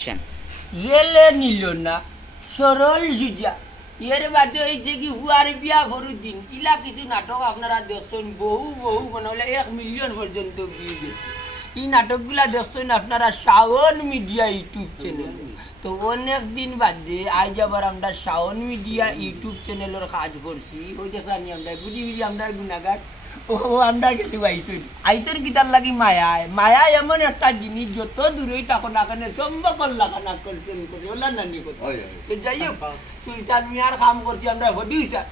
রেলে নিল না সরল সুজা এর বাদে হয়েছে কি হুয়ার বিয়া ভরু দিন ইলা কিছু নাটক আপনারা দেখছেন বহু বহু মানে হলে 1 মিলিয়ন পর্যন্ত ভিউ গেছে। এই নাটকগুলা দেখছেন আপনারা শাওন মিডিয়া ইউটিউব চ্যানেল। তো অনেক দিন বাদে আজ আবার আমরা শাওন মিডিয়া ইউটিউব চ্যানেলের কাজ করছি। ওই দেখলাম আমরা বুঝি বুঝি আমরা গুণাগার ও আমরা গেছি আইসর গীতার লাগি মায়ায় মায়া এমন একটা জিনিস যত দূরেই থাকো না কেন সম্ভবর লাগানা করছেন করে ওলা নানি কথা। তো যাই হোক সুলতান মিয়ার কাম করছি আমরা হডিউসা।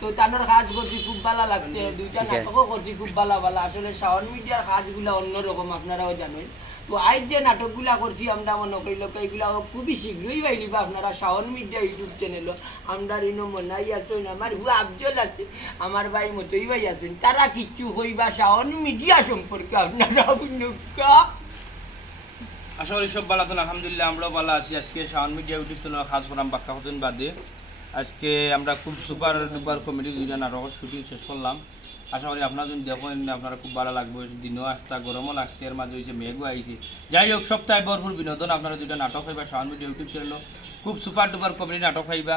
তো তানোর কাজ করছি খুব ভালো লাগছে, দুইটা নাটকও করছি খুব ভালো ভালো। আসলে শাওন মিডিয়ার কাজগুলো অন্যরকম, আপনারাও জানেন। তো আজ যে নাটকগুলা করছি আমরা মনে করি লোক এইগুলা খুবই শীঘ্রই পাইলিবা আপনারা শাওন মিডিয়া ইউটিউব চ্যানেল। আমরা ঋণ মনাই আছেন, আমার হু আফজল আছে, আমার ভাই মতই ভাই আছেন। তারা কিচ্ছু হইবা শাওন মিডিয়া সম্পর্কে আপনারা আশা করি সব ভালো আছেন। আলহামদুলিল্লাহ আমরাও ভালো আছি। আজকে শাওন মিডিয়া ইউটিউব চ্যানেল কাজ করাম বাক্কা হতেন বাদে আজকে আমরা খুব সুপার ডুপার কমেডি দুইটা নাটকের শুটিং শেষ করলাম। আশা করি আপনারা যদি দেখেন আপনারা খুব ভালো লাগবে। দিনও একটা গরমও লাগছে, এর মাঝে হয়েছে মেঘও আইছে। যাই হোক সপ্তাহে ভরপুর বিনোদন। আপনারা দুইটা নাটক পাইবা শাওন মিডিয়া ইউটিউব চ্যানেল, খুব সুপার ডুপার কমেডি নাটক পাইবা,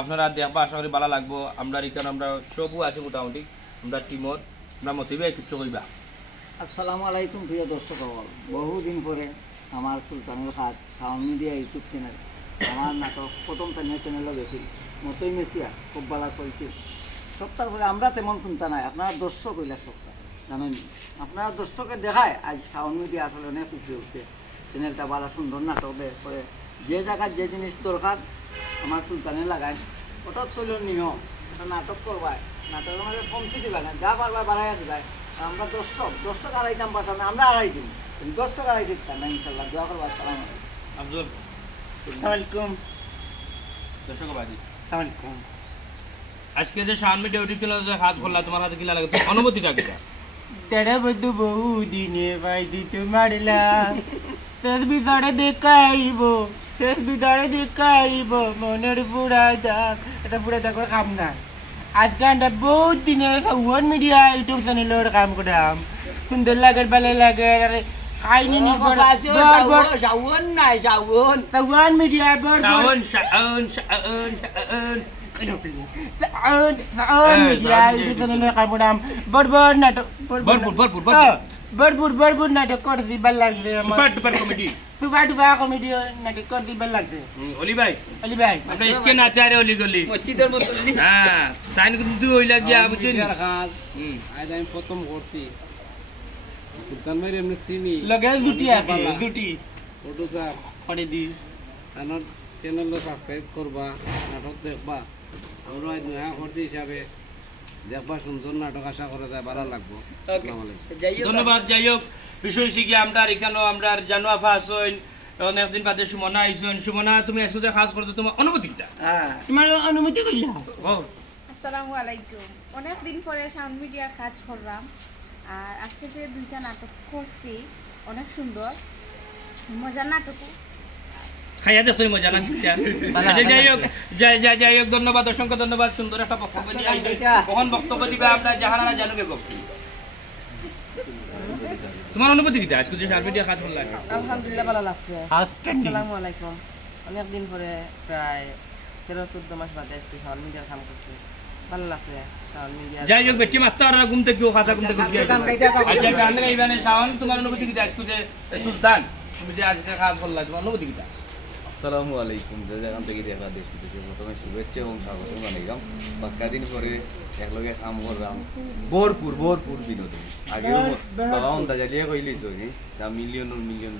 আপনারা দেখবা। আশা করি ভালো লাগবো। আমরা এখানে আমরা সবও আছে মোটামুটি, আমরা টিমর আমরা মতিবাই কিছু কইবা। আসসালামু আলাইকুম প্রিয় দর্শক, বহুদিন পরে আমার সুলতানুল খাদ শাওন মিডিয়া ইউটিউব চ্যানেল আমার নাটক প্রথম টাইমের চ্যানেলও গেছিল মতই মেসিয়া খুব ভালো করেছিল। সপ্তাহ পরে আমরা তেমন চিন্তা নাই, আপনারা দর্শক হইলা সপ্তাহ জানেন, আপনারা দর্শকে দেখায় আজ শাওন মিডিয়া আসলে অনেক উপরে উঠছে। চ্যানেলটা ভালো সুন্দর নাটক দেয় করে, যে জায়গায় যে জিনিস দরকার আমার সুলতানে লাগায় ওটা তুলনীয়। একটা নাটক করবায় নাটকের মধ্যে কমতি দিবা না, যা পারবা বাড়াইয়া দিবায়। আমরা দর্শক আড়াইতাম পারতাম না, আমরা আড়াই দিন দর্শক আড়াই দিতাম না। ইনশাল্লাহ দোয়া করবো। আসসালাম আফজল আলাইকুম। দর্শক বাজি সালামালাইকুম। আজকে যে শাওন মিডিয়া ইউটিউব চ্যানেলে যে কাজ করলা তোমার হাতে কিলা লাগে, তোমার অনুভূতিটা কিটা? তেরে বন্ধু বহু দিনে ভাই দিতে মারলাম, শেষ বিদারে দেখাইব, শেষ বিদারে দেখাইব মনের পুরা দাগ। এটা পুরা দাগের কাম না। আজকে আমরা বহুত দিনে শাওন মিডিয়া ইউটিউব চ্যানেলের কাম করাম। সুন্দর লাগে, ভালো লাগে। খাইনি শাওন নাই Shaon Shaon media Shaon Shaon Shaon Shaon Shaon media YouTube চ্যানেলের কাম করাম। বড় নাটক ভরপুর নাটক করছি, ভাল লাগছে। Super duper comedy super duper comedy নাটক করছি, ভাল লাগছে। অলি ভাই আমরা ভাই স্ক্রিন আছে আরে অলি গলি মসজিদের মতো হ্যাঁ তাই কিন্তু হইলা গিয়া বুঝছেন। আজ আমি প্রথম করছি সুলতান ভাই এমনি চিনি লগে দুটি আছে, দুটি ফটো স্যার করে দি আমার চ্যানেলও সাবস্ক্রাইব করবা, নাটক দেখবা। আমরা আজ নয়া করছি হিসাবে দেখবা, সুন্দর নাটক আশা করা যায় ভালো লাগবো। আসসালামু আলাইকুম। ধন্যবাদ। যাই হোক বিষয় হচ্ছে কি আমরা এখানেও আমরা জানো আফা আসইন, অনেকদিন বাদে সুমনা আইসইন। সুমনা তুমি আসলে কাজ করতে তোমার অনুভূতিটা? তোমার অনুমতি কইলা? আসসালামু আলাইকুম। অনেক দিন পরে শাওন মিডিয়ার কাজ করলাম, আর আজকে যে দুইটা নাটক করছি অনেক সুন্দর মজার নাটক। খাইয়া দেখছো মজা না? যাই হোক ধন্যবাদ, অসংখ্য ধন্যবাদ। সুন্দর একটা বক্তব্য দিয়ে আইছে। কখন বক্তব্য দিবা আমরা জাহানারা জানু বেগম, তোমার অনুভূতি কিটা আজকে যে শাওন মিডিয়া কাজ করলাম? আলহামদুলিল্লাহ ভালো লাগছে। আসসালামু আলাইকুম। অনেক দিন পরে প্রায় 13-14 মাস বাদে আজকে শাওন মিডিয়ার কাম করছি, ভালো লাগছে। শাওন মিডিয়া যাই হোক বেটি মাত্র আর ঘুম থেকে খাসা ঘুম থেকে আজকে গান গাইবানে শাওন, তোমার অনুভূতি কিটা আজকে যে সুলতান তুমি যে আজকে কাজ করলা, তোমার অনুভূতি কিটা? আসসালামু আলাইকুম। যে যেখান থেকে দেখা দেশ বিদেশে প্রথমে শুভেচ্ছা এবং স্বাগত জানাইলাম। বাক্কা দিন পরে একলগে কাম করলাম, ভরপুর বিনোদন। আগেও বাবা অন্তা জ্বালিয়ে কইলিস তা মিলিয়ন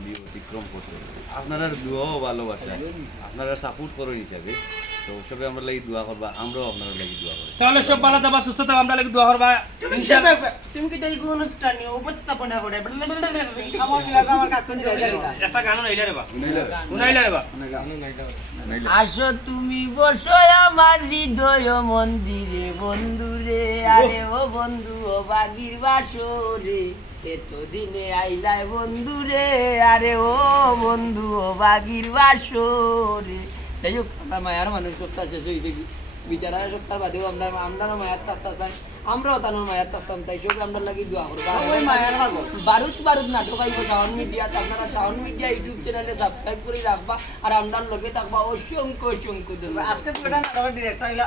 ভিউ অতিক্রম করছে। আপনারা দোয়াও ভালোবাসা, আপনারা সাপোর্ট করেন হিসাবে। তো সবে আমরা লাগি দোয়া করবা, আমরাও আপনারা লাগি দোয়া করি। তাহলে সব ভালো থাকবা, সুস্থ থাকবা, আমরা লাগি দোয়া করবা ইনশাআল্লাহ। তুমি কি তাই কোন অনুষ্ঠানে উপস্থাপনা করে আমার কাছে একটা গান নাইলা রে বা উনাইলা রে বা আসো তুমি বসো আমার হৃদয় মন্দিরে বন্ধুরে, আরে ও বন্ধু ও বাগির বাসরে, এতদিনে আইলায় বন্ধুরে, আরে ও বন্ধু ও বাগির বাসরে। যাই হোক আমরা মায়ার মানুষ করতে শেষ হয়েছে কি বিচারা সপ্তাহ বাদেও আমরা মায়ার তাপ্তা চাই, আমরাও তানোর মায়ার তাপ্তাম চাই, সবে আমরা লাগি দোয়া করবো। ওই মায়ের পাগল। বারুদ নাটক আইব শাওন মিডিয়াতে, আপনারা শাওন মিডিয়া ইউটিউব চ্যানেলে সাবস্ক্রাইব করে রাখবা আর আপনার লগে থাকবা। অসংখ্য ধন্যবাদ। আজকে পুরোটা নাটকের ডিরেক্টর হইলো